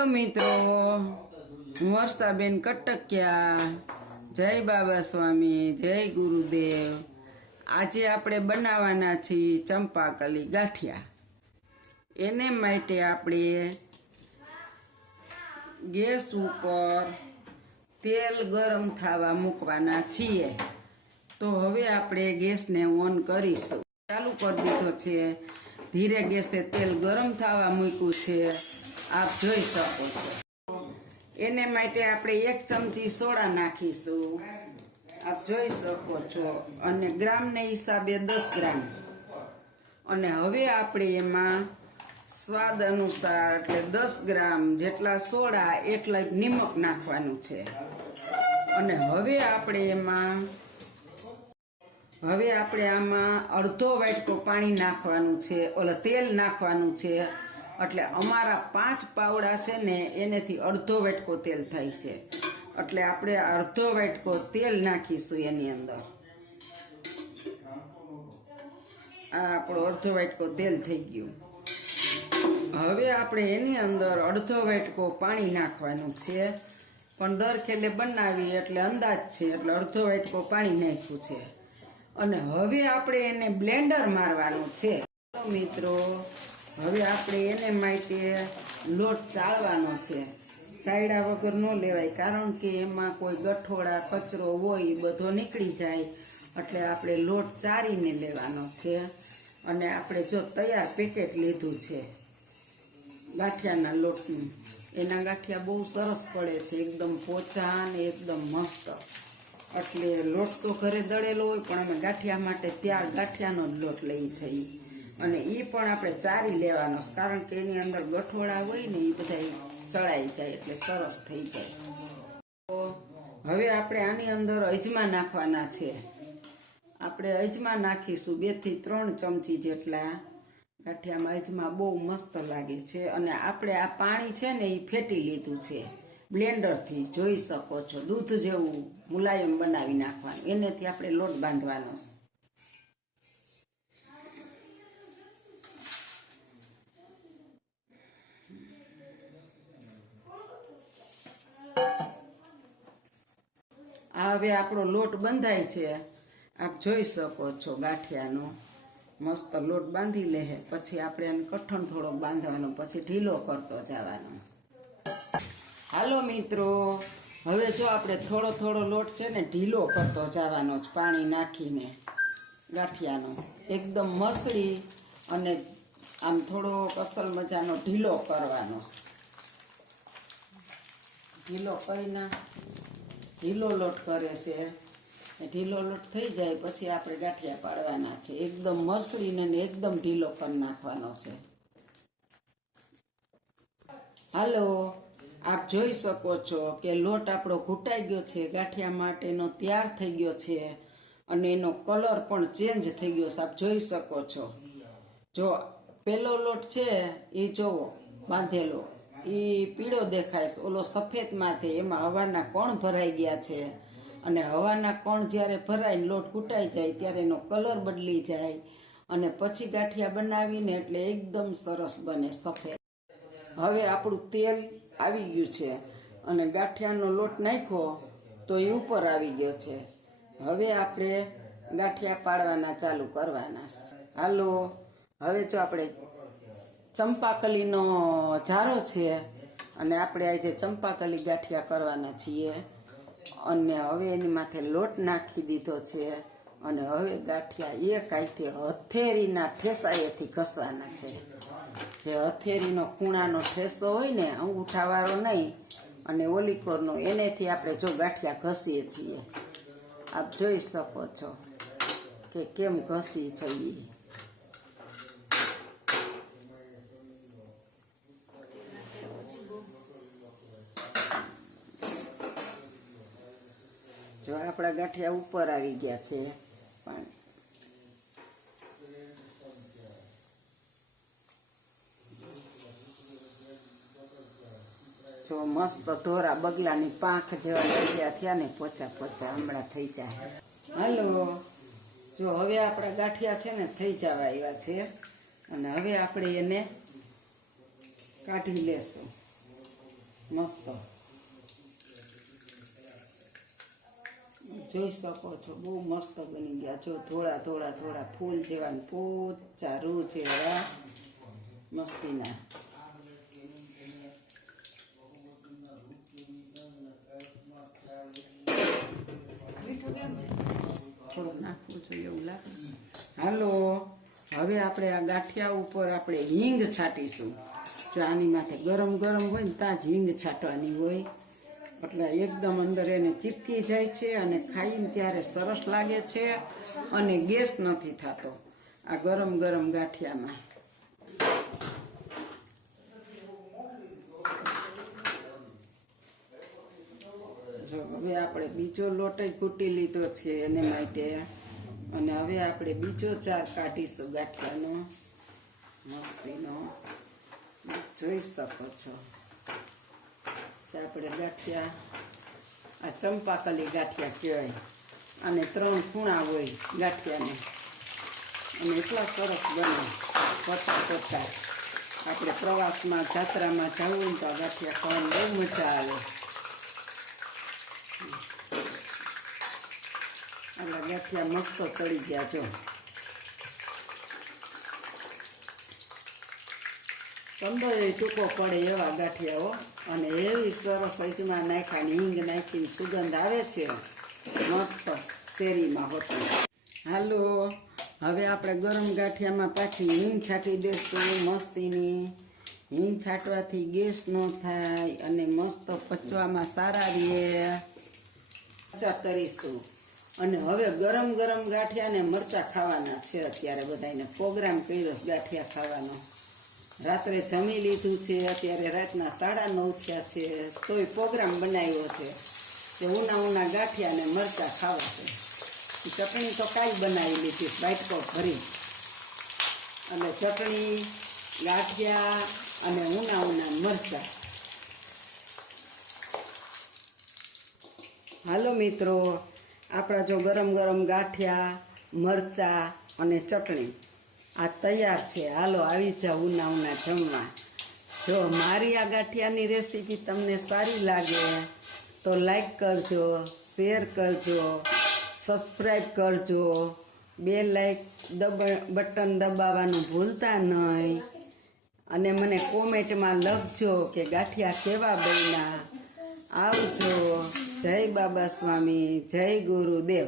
હાલો મિત્રો હું વર્ષાબેન કટકિયા. જય બાબા સ્વામી, જય ગુરુદેવ. આજે આપણે બનાવવાના છીએ ચંપાકલી ગાંઠિયા. એને માટે આપણે ગેસ ઉપર તેલ ગરમ થવા મૂકવાના છીએ. તો હવે આપણે ગેસને ઓન કરીશું. ચાલુ કરી દીધો છે. ધીરે ગેસે તેલ ગરમ થવા મૂક્યું છે. આપ જોઈ શકો છો. એને માટે આપણે એક ચમચી સોડા નાખીશું. આપ જોઈ શકો છો. અને ગ્રામને હિસાબે દસ ગ્રામ. અને હવે આપણે એમાં સ્વાદ અનુસાર એટલે દસ ગ્રામ જેટલા સોડા એટલા નિમક નાખવાનું છે. અને હવે આપણે એમાં, હવે આપણે આમાં અડધો વાટકો પાણી નાખવાનું છે. ઓલા તેલ નાખવાનું છે. એટલે અમારા પાંચ પાવડા છે ને, એનેથી અડધો વાટકો તેલ થાય છે. એટલે આપણે અડધો વાટકો તેલ નાખીશું એની અંદર. આ આપણો અડધો વાટકો તેલ થઈ ગયું. હવે આપણે એની અંદર અડધો વાટકો પાણી નાખવાનું છે. પણ દર ખેલે બનાવી એટલે અંદાજ છે, એટલે અડધો વાટકો પાણી નાખ્યું છે. અને હવે આપણે એને બ્લેન્ડર મારવાનું છે. મિત્રો હવે આપણે એને માટે લોટ ચાળવાનો છે. ચાયડા વગર ન લેવાય, કારણ કે એમાં કોઈ ગઠોડા, કચરો હોય એ બધો નીકળી જાય. એટલે આપણે લોટ ચારીને લેવાનો છે. અને આપણે જો તૈયાર પેકેટ લીધું છે, ગાંઠિયાના લોટનું. એના ગાંઠિયા બહુ સરસ પડે છે, એકદમ પોચા અને એકદમ મસ્ત. એટલે લોટ તો ઘરે દળેલો હોય, પણ અમે ગાંઠિયા માટે ત્યાર ગાંઠિયાનો જ લોટ લઈ છીએ અને એ પણ આપણે ચારી લેવાનો કારણ કે એની અંદર ગઠોડા હોય ને એ બધા ચડાઈ જાય એટલે સરસ થઈ જાય. હવે આપણે આની અંદર અજમા નાખવાના છે. આપણે અજમા નાખીશું બેથી ત્રણ ચમચી જેટલા. ગાંઠિયામાં અજમા બહુ મસ્ત લાગે છે. અને આપણે આ પાણી છે ને એ ફેટી લીધું છે. બ્લેન્ડરથી જોઈ શકો છો. દૂધ જેવું મુલાયમ બનાવી નાખવાનું. એનેથી આપણે લોટ બાંધવાનો છે આ હવે આપણો લોટ બંધાય છે. આપ જોઈ શકો છો ગાંઠિયાનો. મસ્ત લોટ બાંધી લે પછી આપણે એને કઠણ થોડોક બાંધવાનો, પછી ઢીલો કરતો જવાનો. હાલો મિત્રો, હવે જો આપણે થોડો થોડો લોટ છે ને ઢીલો કરતો જવાનો જ, પાણી નાખીને. ગાંઠિયાનો. એકદમ મસળી અને આમ થોડો અસલ મજાનો ઢીલો કરવાનો. ઢીલો ઢીલો કરીને ઢીલો લોટ કરે છે. ઢીલો લોટ થઈ જાય, પછી આપણે ગાંઠિયા પાડવાના છે. એકદમ મસળીને એકદમ ઢીલો કરી નાખવાનો છે. હાલો, આપ જોઈ શકો છો કે લોટ આપણો ઘૂંટાઈ ગયો છે, ગાંઠિયા માટેનો તૈયાર થઈ ગયો છે અને એનો કલર પણ ચેન્જ થઈ ગયો છે. આપ જોઈ શકો છો. જો પેલો લોટ છે, એ જોવો, બાંધેલો. એ પીળો દેખાય છે. ઓલો સફેદ માથે એમાં હવાના કણ ભરાઈ ગયા છે. અને હવાના કણ જ્યારે ભરાય લોટ કૂટાઈ જાય ત્યારે એનો કલર બદલી જાય. અને પછી ગાંઠિયા બનાવીને એટલે એકદમ સરસ બને સફેદ. હવે આપણું તેલ આવી ગયું છે. અને ગાંઠિયાનો લોટ નાખ્યો તો એ ઉપર આવી ગયો છે. હવે આપણે ગાંઠિયા પાડવાના ચાલુ કરવાના હાલો, હવે જો આપણે ચંપાકલીનો જારો છે અને આપણે આજે ચંપાકલી ગાંઠિયા કરવાના છીએ. અને હવે એની માથે લોટ નાખી દીધો છે અને હવે ગાંઠિયા એક આઈથી હથેરીના ઠેસાએથી ઘસવાના છે. જે હથેરીનો ખૂણાનો ઠેસો હોય ને અંગૂઠાવાળો નહીં, અને ઓલીકોરનો એનેથી આપણે જો ગાંઠિયા ઘસીએ છીએ. આપ જોઈ શકો છો કે કેમ ઘસી છે જો આપણા ગાંઠિયા ઉપર આવી ગયા છે, પાણી જો મસ્ત ધોરા બગલાની પાંખ જેવા ગાંઠિયા થયા ને, પોચા પોચા હમણાં થઈ જાય. હાલો, જો હવે આપણા ગાંઠિયા છે ને, થઈ જવા આવ્યા છે. અને હવે આપણે એને કાઢી લેશું. મસ્ત. જોઈ શકો છો. બહુ મસ્ત બની ગયા જો થોડા થોડા થોડા ફૂલ જેવા પોચા રૂ જેવા મસ્તીના. થોડું નાખવું જોઈએ એવું લાગે. હાલો, હવે આપણે આ ગાંઠિયા ઉપર આપણે હિંગ છાંટીશું. જો આની માથે ગરમ ગરમ હોય ને ત્યાં જ હિંગ છાંટવાની હોય. એટલે એકદમ અંદર એને ચીપકી જાય છે અને ખાઈને ત્યારે સરસ લાગે છે અને ગેસ નથી થતો. આ ગરમ ગરમ ગાંઠિયામાં. જો હવે આપણે બીજો લોટ કૂટી લીધો છે એને માટે. અને હવે આપણે બીજો ચાર કાઢીશું ગાંઠિયાનો, મસ્તીનો. જોઈ શકો છો. આપણે ગાંઠિયા, આ ચંપાકલી ગાંઠિયા કહેવાય. અને ત્રણ ખૂણા હોય ગાંઠિયાને. અને એટલા સરસ બને પચા પચા આપણે પ્રવાસમાં, જાત્રામાં જવું તો ગાંઠિયા ખાવાની બહુ મજા આવે. આપણા ગાંઠિયા મસ્ત ચડી ગયા જો. કંદોય ટૂંકો પડે એવા ગાંઠિયાઓ અને એવી સરસ અજમા નાખ્યા હિંગ નાખીને સુગંધ આવે છે. મસ્ત શેરીમાં હોતું. હાલો, હવે આપણે ગરમ ગાંઠિયામાં પાછી હિંગ છાંટી દઈશું મસ્તીની. હિંગ છાંટવાથી ગેસ ન થાય અને મસ્ત પચવામાં સારા રહે. મરચા તરીશું. અને હવે ગરમ ગરમ ગાંઠિયા ને મરચા ખાવાના છે અત્યારે બધાને પ્રોગ્રામ કર્યો ગાંઠિયા ખાવાનો. રાત્રે જમી લીધું છે, અત્યારે રાતના સાડા નવ થયા છે, તોય પ્રોગ્રામ બનાવ્યો છે કે ઉના ઉના ગાંઠિયા ને મરચા ખાવા છે. ચટણી તો કાંઈ બનાવી લીધી બાઇટકો ભરી. અને ચટણી, ગાંઠિયા અને ઉના ઉના મરચા. હાલો મિત્રો, આપણા જો ગરમ ગરમ ગાંઠિયા, મરચા અને ચટણી. આ તૈયાર છે. હાલો, આવી જાઓ ઉના ઉના જમવા. જો મારી આ ગાંઠિયાની રેસીપી તમને સારી લાગે, તો લાઈક કરજો, શેર કરજો સબસ્ક્રાઈબ કરજો. બે લાઈક દબ, બટન દબાવવાનું ભૂલતા નહીં. અને મને કોમેન્ટમાં લખજો કે ગાંઠિયા કેવા બન્યા. આવજો. જય બાબા સ્વામી, જય ગુરુદેવ.